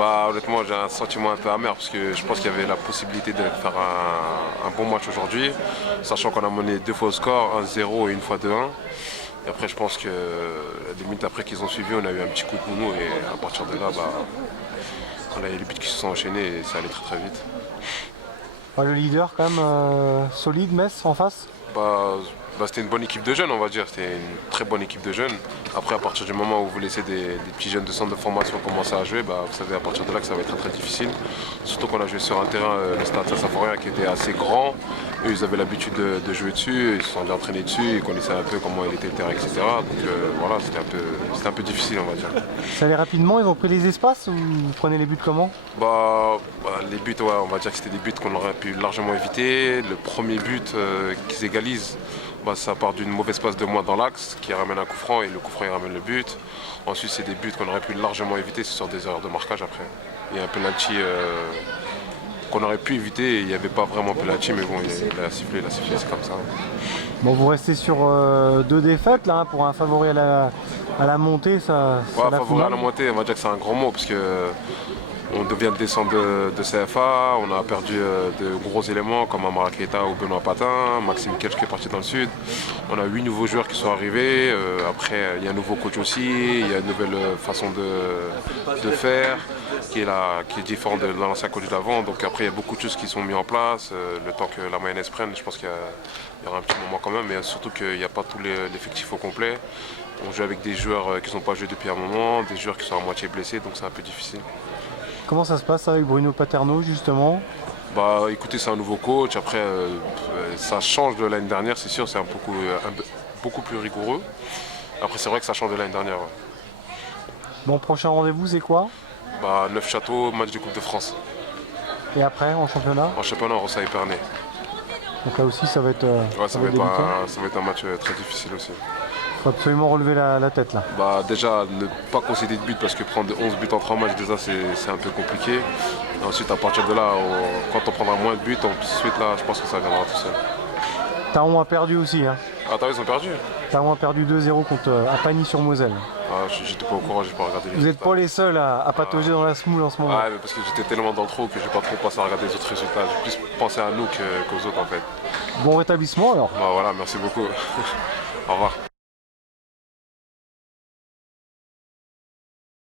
Bah, honnêtement, j'ai un sentiment un peu amer parce que je pense qu'il y avait la possibilité de faire un bon match aujourd'hui, sachant qu'on a mené 2 fois au score, 1-0 et une fois 2-1. Et après, je pense que les minutes après qu'ils ont suivi, on a eu un petit coup de mou et à partir de là, bah, on a eu les buts qui se sont enchaînés et ça allait très très vite. Le leader quand même solide, Metz en face. Bah, c'était une bonne équipe de jeunes, on va dire. C'était une très bonne équipe de jeunes. Après, à partir du moment où vous laissez des petits jeunes de centre de formation commencer à jouer, bah, vous savez à partir de là que ça va être très très difficile. Surtout qu'on a joué sur un terrain, le Stade Saint-Symphorien, qui était assez grand. Eux, ils avaient l'habitude de jouer dessus, ils se sont entraînés dessus, ils connaissaient un peu comment il était le terrain, etc. Donc voilà, c'était un peu difficile, on va dire. Ça allait rapidement, ils ont pris les espaces ou vous prenez les buts comment? Les buts, ouais, on va dire que c'était des buts qu'on aurait pu largement éviter. Le premier but qu'ils égalisent, ça part d'une mauvaise passe de moi dans l'axe qui ramène un coup franc et le coup franc il ramène le but. Ensuite, c'est des buts qu'on aurait pu largement éviter, c'est sur des erreurs de marquage après. Il y a un penalty qu'on aurait pu éviter, il n'y avait pas vraiment penalty, mais bon, il a sifflé, c'est comme ça. Bon, vous restez sur 2 défaites là, hein, pour un favori à la montée, ça Ouais, la fout favori à mal. la montée, on va dire que c'est un grand mot parce que on vient de descendre de CFA, on a perdu de gros éléments comme Amara Keita ou Benoît Patin, Maxime Ketch qui est parti dans le sud. On a 8 nouveaux joueurs qui sont arrivés. Après, il y a un nouveau coach aussi, il y a une nouvelle façon de faire qui est différente de l'ancien coach d'avant. Donc après, il y a beaucoup de choses qui sont mises en place. Le temps que la mayonnaise prenne, je pense qu'il y aura un petit moment quand même, mais surtout qu'il n'y a pas tout l'effectif au complet. On joue avec des joueurs qui n'ont pas joué depuis un moment, des joueurs qui sont à moitié blessés, donc c'est un peu difficile. Comment ça se passe avec Bruno Paterno justement? Bah écoutez, c'est un nouveau coach. Après, ça change de l'année dernière, c'est sûr, c'est beaucoup plus rigoureux. Après, c'est vrai que ça change de l'année dernière. Ouais. Bon, prochain rendez-vous c'est quoi? Neufchâteau, match de Coupe de France. Et après en championnat? En championnat, on reçoit Épernay. Donc là aussi ça va être, Ouais, ça va être délicat. ça va être un match très difficile aussi. Faut absolument relever la tête là. Déjà, ne pas concéder de but parce que prendre 11 buts en 3 matchs, déjà, c'est un peu compliqué. Et ensuite, à partir de là, quand on prendra moins de buts, ensuite, là, je pense que ça viendra tout seul. Taron a perdu aussi. Hein. Ah, t'as vu, ils ont perdu? Taron a perdu 2-0 contre à Pagny-sur-Moselle. Ah, j'étais pas au courant, j'ai pas regardé les Vous n'êtes pas les seuls à patauger dans la semoule en ce moment. Ah, mais parce que j'étais tellement dans le trou que j'ai pas trop passé à regarder les autres résultats. J'ai plus pensé à nous qu'aux autres en fait. Bon rétablissement alors. Voilà, merci beaucoup. Au revoir.